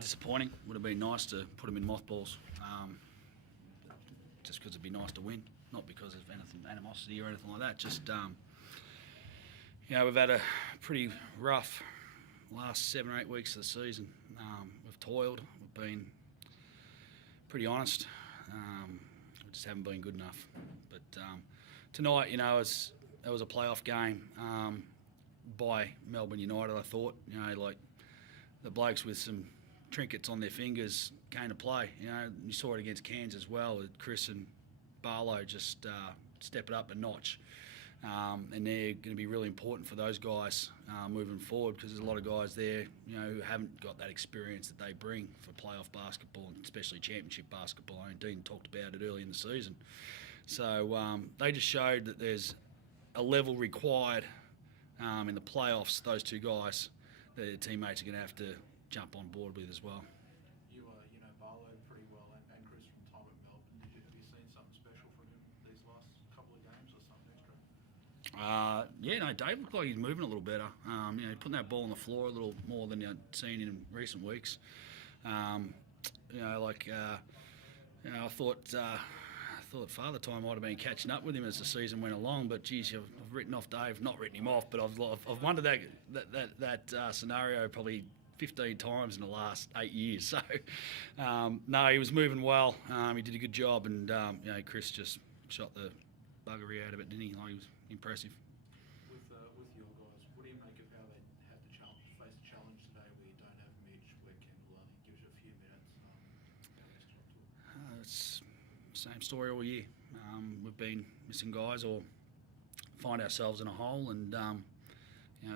Disappointing. Would have been nice to put them in mothballs, just because it'd be nice to win, not because of anything animosity or anything like that. Just we've had a pretty rough last 7 or 8 weeks of the season. We've toiled. We've been pretty honest. We just haven't been good enough. But tonight, it was a playoff game by Melbourne United. I thought, like the blokes with some trinkets on their fingers came to play. You saw it against Cairns as well, with Chris and Barlow just step it up a notch. And they're going to be really important for those guys moving forward, because there's a lot of guys there, who haven't got that experience that they bring for playoff basketball, and especially championship basketball. Dean talked about it early in the season. So they just showed that there's a level required in the playoffs. Those two guys, their teammates are going to have to jump on board with as well. You know Barlow pretty well, and Chris from time at Melbourne. Have you seen something special from him these last couple of games, or something extra? Dave looked like he's moving a little better. Putting that ball on the floor a little more than I'd seen in recent weeks. I thought Father Time might have been catching up with him as the season went along, but geez, I've written off Dave, not written him off, but I've wondered that scenario probably 15 times in the last 8 years. So, no, he was moving well. He did a good job, and Chris just shot the buggery out of it, didn't he? Like, he was impressive. With your guys, what do you make of how they had to face a challenge today where you don't have Mitch, where Kendall only gives you a few minutes? It's the same story all year. We've been missing guys or find ourselves in a hole, and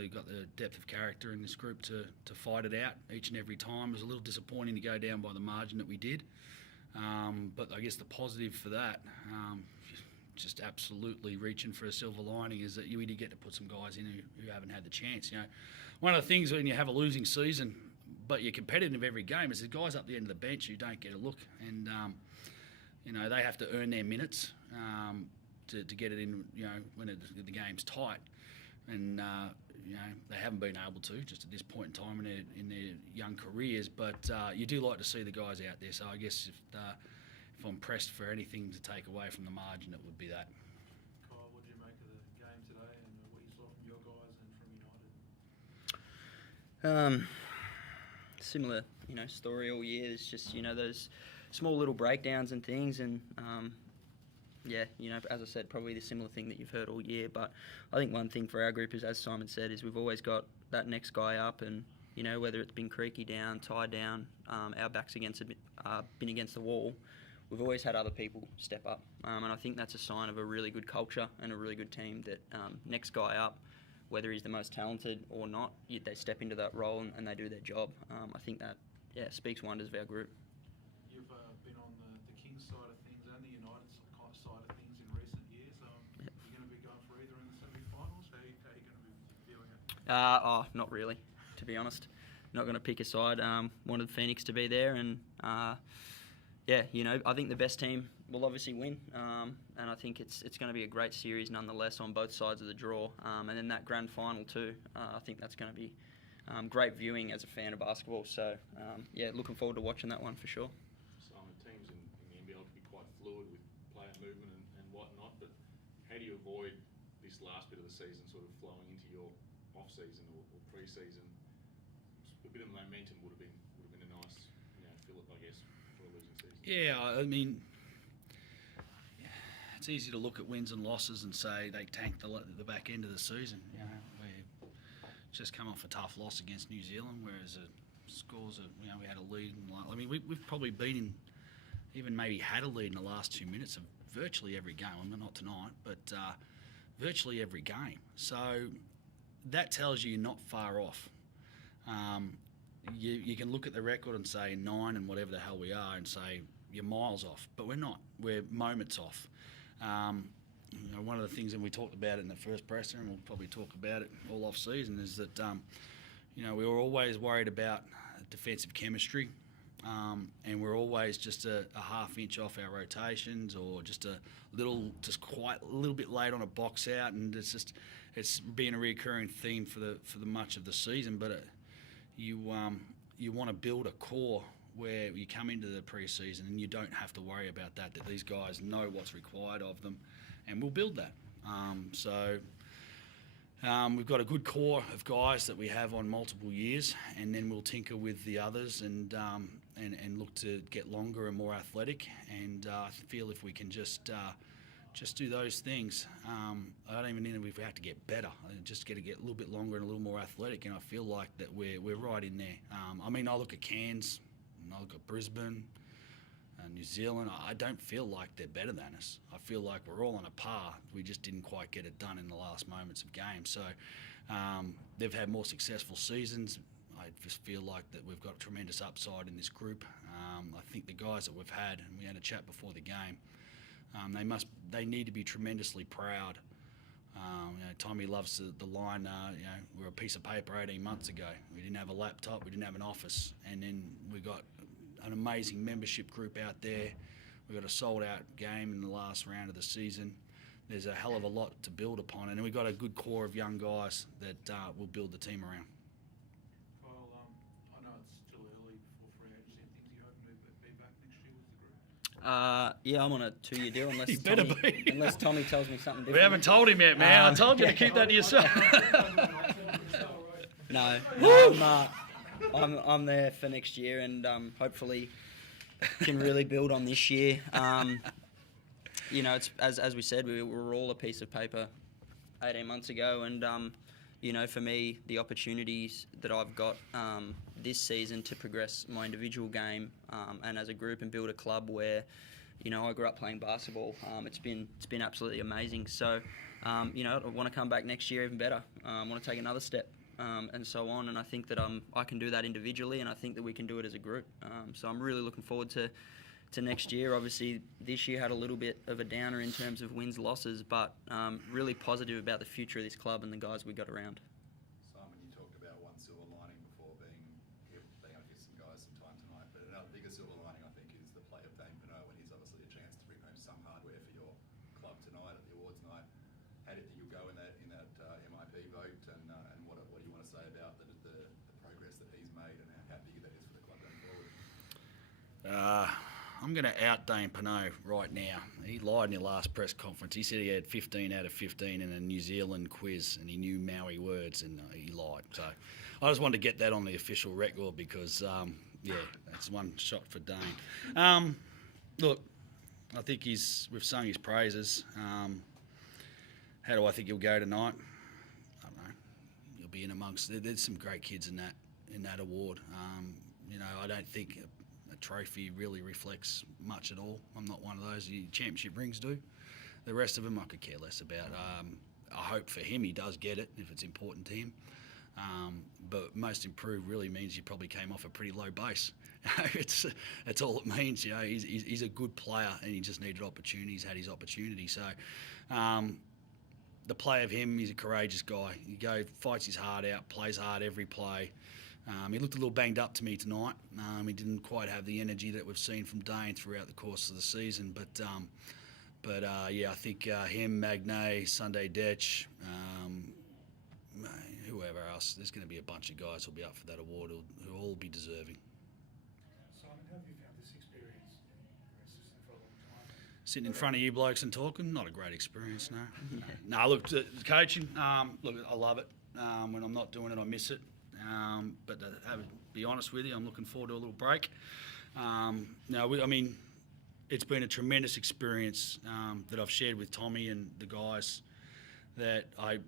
you've got the depth of character in this group to fight it out each and every time. It was a little disappointing to go down by the margin that we did, but I guess the positive for that, just absolutely reaching for a silver lining, is that you did get to put some guys in who haven't had the chance. One of the things when you have a losing season but you're competitive every game, is the guys up the end of the bench who don't get a look, and they have to earn their minutes to get it in, when the game's tight, and they haven't been able to, just at this point in time in their young careers. But you do like to see the guys out there. So I guess if I'm pressed for anything to take away from the margin, it would be that. Kyle, what did you make of the game today, and what you saw from your guys and from United? Similar, story all year. It's just, those small little breakdowns and things, and as I said, probably the similar thing that you've heard all year. But I think one thing for our group is, as Simon said, is we've always got that next guy up, and whether it's been creaky down, tied down, our backs been against the wall, we've always had other people step up, and I think that's a sign of a really good culture and a really good team, that next guy up, whether he's the most talented or not, they step into that role and they do their job. I think that speaks wonders of our group. You've been on the Kings side of things and the United side of things in recent years. You're going to be going for either in the semi-finals? How are you going to be viewing it? Not really, to be honest. Not going to pick a side. Wanted Phoenix to be there, and I think the best team will obviously win, and I think it's going to be a great series nonetheless on both sides of the draw, and then that grand final too. I think that's going to be great viewing as a fan of basketball. So looking forward to watching that one for sure. Simon, teams in the NBL can be quite fluid with player movement and whatnot, but how do you avoid this last bit of the season sort of flowing into your off-season or pre-season? A bit of momentum would have been a nice fillip, I guess, for a losing season. Yeah, I mean, it's easy to look at wins and losses and say they tanked the back end of the season. We just come off a tough loss against New Zealand, whereas the scores are, we had a lead. We've probably been even maybe had a lead in the last 2 minutes of virtually every game. I mean, not tonight, but virtually every game. So that tells you you're not far off. You can look at the record and say 9 and whatever the hell we are and say you're miles off, but we're not. We're moments off. One of the things, and we talked about it in the first presser, and we'll probably talk about it all off season, is that we were always worried about defensive chemistry, and we're always just a half inch off our rotations, or just quite a little bit late on a box out, and it's been a recurring theme for the much of the season. But you you want to build a core where you come into the pre-season and you don't have to worry about that these guys know what's required of them, and we'll build that. We've got a good core of guys that we have on multiple years, and then we'll tinker with the others and look to get longer and more athletic. And I feel if we can just do those things, I don't even think we have to get better. I just got to get a little bit longer and a little more athletic, and I feel like that we're right in there. I look at Cairns, and I look at Brisbane, New Zealand. I don't feel like they're better than us. I feel like we're all on a par. We just didn't quite get it done in the last moments of games. So they've had more successful seasons. I just feel like that we've got tremendous upside in this group. I think the guys that we've had, and we had a chat before the game, they need to be tremendously proud. Tommy loves the line, we're a piece of paper 18 months ago. We didn't have a laptop, we didn't have an office, and then we got an amazing membership group out there. We've got a sold-out game in the last round of the season. There's a hell of a lot to build upon, and we've got a good core of young guys that will build the team around. Kyle, I know it's still early before free agency and things. You hoping to be back next year with the group? Yeah, I'm on a 2-year deal He better be. unless Tommy tells me something different. We haven't told him yet, man. I told you to keep that to yourself. No, I'm there for next year, and hopefully can really build on this year. It's as we said, we were all a piece of paper 18 months ago, and for me, the opportunities that I've got this season to progress my individual game and as a group and build a club where I grew up playing basketball. It's been absolutely amazing. So I want to come back next year even better. I want to take another step. And so on, and I think that I can do that individually, and I think that we can do it as a group. So I'm really looking forward to next year. Obviously, this year had a little bit of a downer in terms of wins, losses, but really positive about the future of this club and the guys we got around. Simon, you talked about one silver lining before being able to get some guys some time tonight, but another bigger silver lining, I think, is the play of Dane Pinot, and he's obviously a chance to bring home some hardware for your club tonight at the awards night. How do you think you'll go in that MIP vote, and what do you want to say about the progress that he's made and how big that is for the club going forward? I'm going to out Dane Pinot right now. He lied in the last press conference. He said he had 15 out of 15 in a New Zealand quiz, and he knew Maori words, and he lied. So I just wanted to get that on the official record because, that's one shot for Dane. Look, I think we've sung his praises. How do I think he'll go tonight? I don't know. He'll be in amongst. There's some great kids in that award. I don't think a trophy really reflects much at all. I'm not one of those. The championship rings do. The rest of them I could care less about. I hope for him he does get it if it's important to him. But most improved really means he probably came off a pretty low base. That's all it means. He's a good player and he just needed opportunity. He's had his opportunity. So. The play of him, he's a courageous guy. He fights his heart out, plays hard every play. He looked a little banged up to me tonight. He didn't quite have the energy that we've seen from Dane throughout the course of the season. But I think him, Magnay, Sunday Detch, whoever else, there's going to be a bunch of guys who'll be up for that award who'll all be deserving. Simon, how have you found this experience? Assistant for a long time. Sitting in front of you blokes and talking, not a great experience, no. No, look, coaching, look, I love it. When I'm not doing it, I miss it. But to be honest with you, I'm looking forward to a little break. It's been a tremendous experience that I've shared with Tommy and the guys that I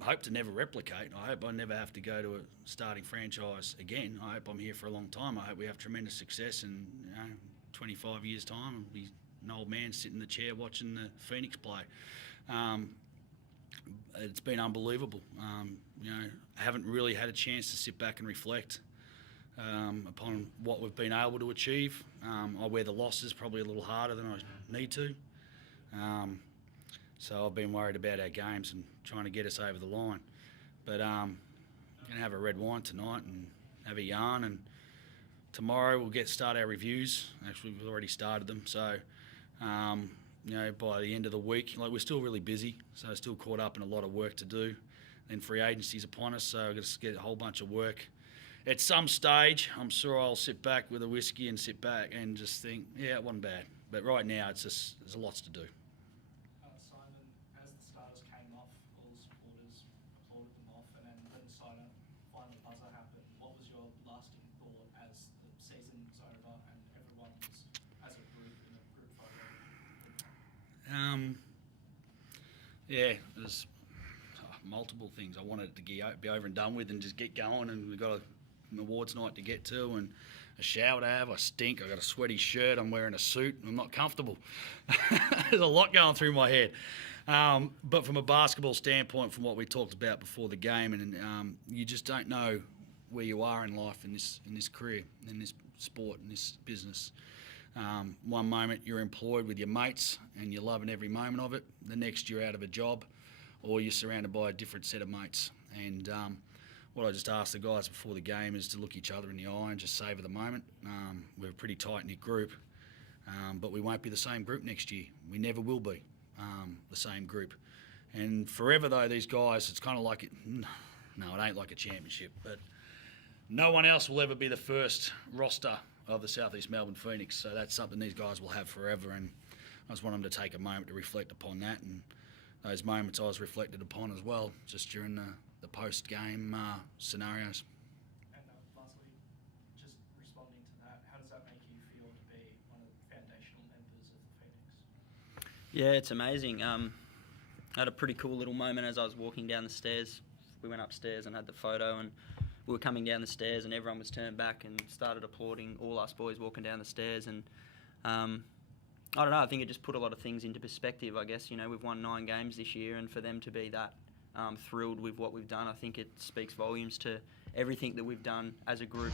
hope to never replicate. I hope I never have to go to a starting franchise again. I hope I'm here for a long time. I hope we have tremendous success in 25 years' time. I'll be an old man sitting in the chair watching the Phoenix play. It's been unbelievable. I haven't really had a chance to sit back and reflect upon what we've been able to achieve. I wear the losses probably a little harder than I need to. So I've been worried about our games and trying to get us over the line. But I'm going to have a red wine tonight and have a yarn. And tomorrow we'll start our reviews. Actually, we've already started them. So, by the end of the week, we're still really busy. So still caught up in a lot of work to do. Then free agency's upon us. So I've got to get a whole bunch of work at some stage, I'm sure I'll sit back with a whiskey and sit back and just think, yeah, it wasn't bad. But right now, it's just there's lots to do. Simon, as the starters came off, all the supporters applauded them off, and then when the final buzzer happened, what was your lasting thought as the season's over and everyone was, as a group, in a group photo? Yeah, there's multiple things. I wanted it to be over and done with and just get going, and we've got an awards night to get to and a shower to have. I stink. I got a sweaty shirt. I'm wearing a suit. I'm not comfortable. There's a lot going through my head. But from a basketball standpoint, from what we talked about before the game, and you just don't know where you are in life, in this career, in this sport, in this business. One moment you're employed with your mates and you're loving every moment of it. The next you're out of a job, or you're surrounded by a different set of mates. And what I just asked the guys before the game is to look each other in the eye and just savour the moment. We're a pretty tight-knit group, but we won't be the same group next year. We never will be the same group. And forever, though, these guys, it's kind of like, no, it ain't like a championship, but no one else will ever be the first roster of the Southeast Melbourne Phoenix. So that's something these guys will have forever, and I just want them to take a moment to reflect upon that. And those moments I was reflected upon as well, just during the post-game scenarios. And lastly, just responding to that, how does that make you feel to be one of the foundational members of the Phoenix? Yeah, it's amazing. I had a pretty cool little moment as I was walking down the stairs. We went upstairs and had the photo, and we were coming down the stairs and everyone was turned back and started applauding all us boys walking down the stairs. And I don't know, I think it just put a lot of things into perspective, I guess. You know, we've won 9 games this year, and for them to be that thrilled with what we've done, I think it speaks volumes to everything that we've done as a group.